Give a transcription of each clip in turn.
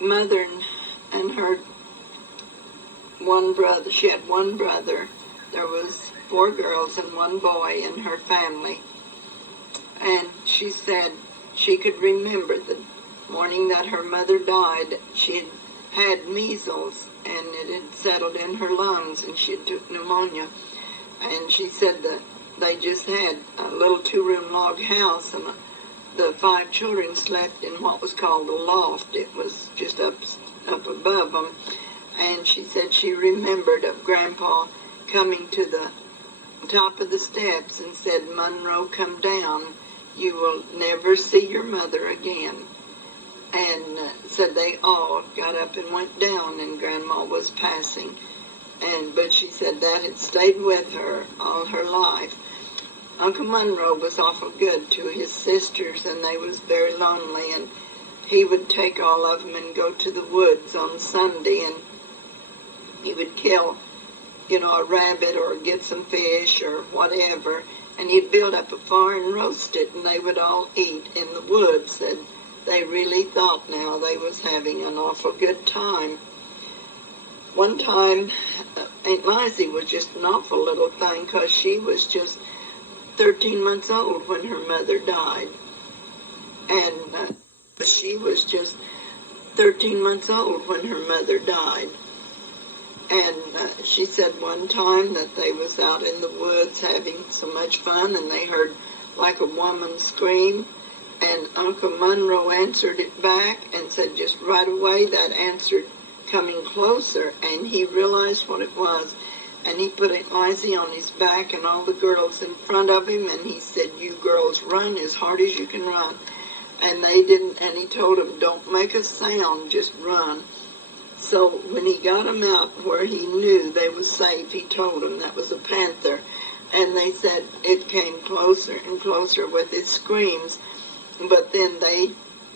mother and her one brother, she had one brother. There was 4 girls and 1 boy in her family. And she said she could remember the morning that her mother died. She had measles, and it had settled in her lungs, and she had took pneumonia. And she said that they just had a little 2-room log house, and the 5 children slept in what was called a loft. It was just up above them. And she said she remembered of Grandpa coming to the top of the steps and said, "Monroe, come down. You will never see your mother again." And said they all got up and went down, and Grandma was passing. But she said that had stayed with her all her life. Uncle Monroe was awful good to his sisters, and they was very lonely, and he would take all of them and go to the woods on Sunday, and he would kill, a rabbit or get some fish or whatever, and he'd build up a fire and roast it, and they would all eat in the woods. And they really thought now they was having an awful good time. One time, Aunt Lizzie was just an awful little thing, because she was just 13 months old when her mother died. And she was just 13 months old when her mother died. And she said one time that they was out in the woods having so much fun, and they heard like a woman scream, and Uncle Monroe answered it back and said just right away that answered coming closer, and he realized what it was, and he put Aunt Lizzie on his back and all the girls in front of him, and he said, "You girls run as hard as you can run." And they didn't, and he told them, "Don't make a sound, just run." So when he got them out where he knew they was safe, he told them that was a panther. And they said it came closer and closer with its screams. But then they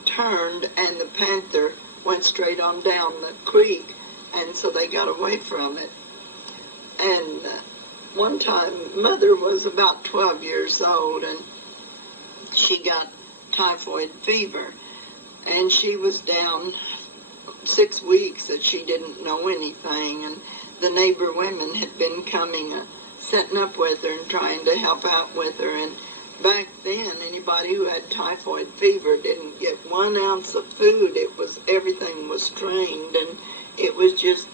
turned, and the panther went straight on down the creek, and so they got away from it. And one time, Mother was about 12 years old, and she got typhoid fever, and she was down 6 weeks that she didn't know anything, and the neighbor women had been coming, setting up with her and trying to help out with her. And back then, anybody who had typhoid fever didn't get 1 ounce of food. Everything was strained, and it was just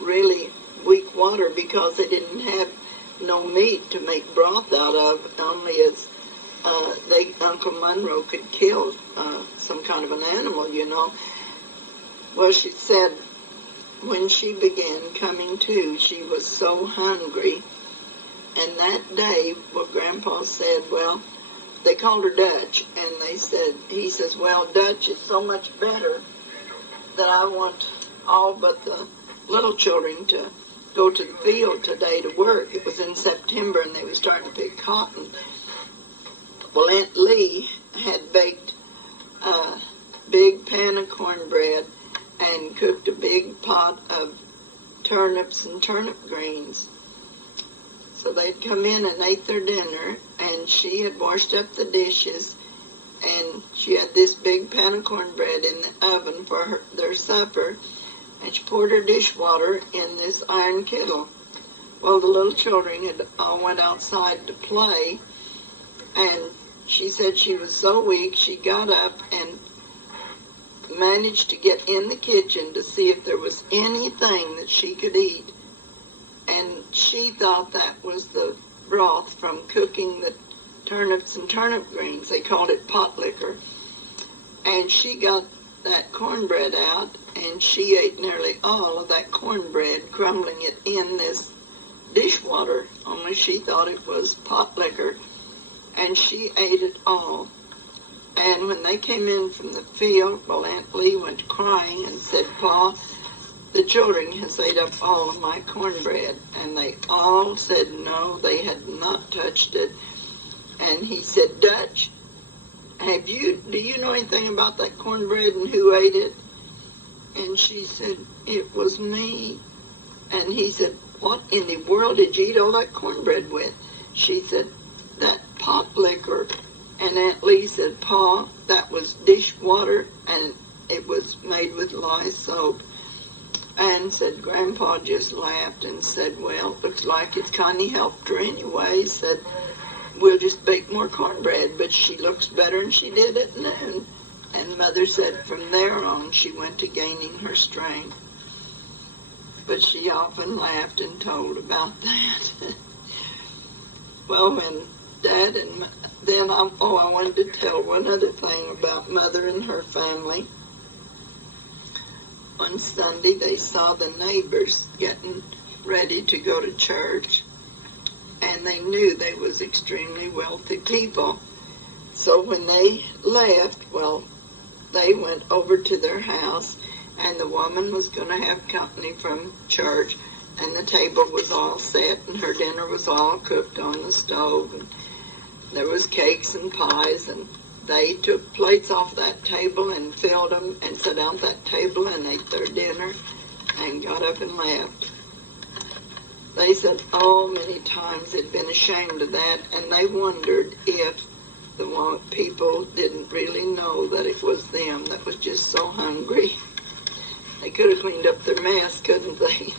really weak water, because they didn't have no meat to make broth out of, only as Uncle Monroe could kill some kind of an animal, Well, she said when she began coming to, she was so hungry. And that day, Grandpa said, well, they called her Dutch, and he says, "Well, Dutch is so much better that I want all but the little children to go to the field today to work." It was in September, and they were starting to pick cotton. Well, Aunt Lee had baked a big pan of cornbread and cooked a big pot of turnips and turnip greens. So they'd come in and ate their dinner, and she had washed up the dishes, and she had this big pan of cornbread in the oven for their supper, and she poured her dishwater in this iron kettle. Well, the little children had all went outside to play, and she said she was so weak, she got up and managed to get in the kitchen to see if there was anything that she could eat. And she thought that was the broth from cooking the turnips and turnip greens. They called it pot liquor. And she got that cornbread out, and she ate nearly all of that cornbread, crumbling it in this dishwater, only she thought it was pot liquor. And she ate it all. And when they came in from the field, well, Aunt Lee went crying and said, "Pa, the children has ate up all of my cornbread." And they all said no, they had not touched it. And he said, "Dutch, do you know anything about that cornbread and who ate it?" And she said, "It was me." And he said, "What in the world did you eat all that cornbread with?" She said, "That pot liquor." And Aunt Lee said, "Pa, that was dishwater, and it was made with lye soap. And said Grandpa just laughed and said, well, looks like it's Connie helped her anyway. He said, we'll just bake more cornbread, but she looks better than she did at noon. And Mother said from there on she went to gaining her strength. But she often laughed and told about that. Well, when Dad and then I wanted to tell one other thing about Mother and her family. On Sunday, they saw the neighbors getting ready to go to church, and they knew they was extremely wealthy people. So when they left, well, they went over to their house, and the woman was going to have company from church, and the table was all set, and her dinner was all cooked on the stove, and there was cakes and pies, and they took plates off that table and filled them and sat down at that table and ate their dinner and got up and left. They said, many times they'd been ashamed of that, and they wondered if the people didn't really know that it was them that was just so hungry. They could have cleaned up their mess, couldn't they?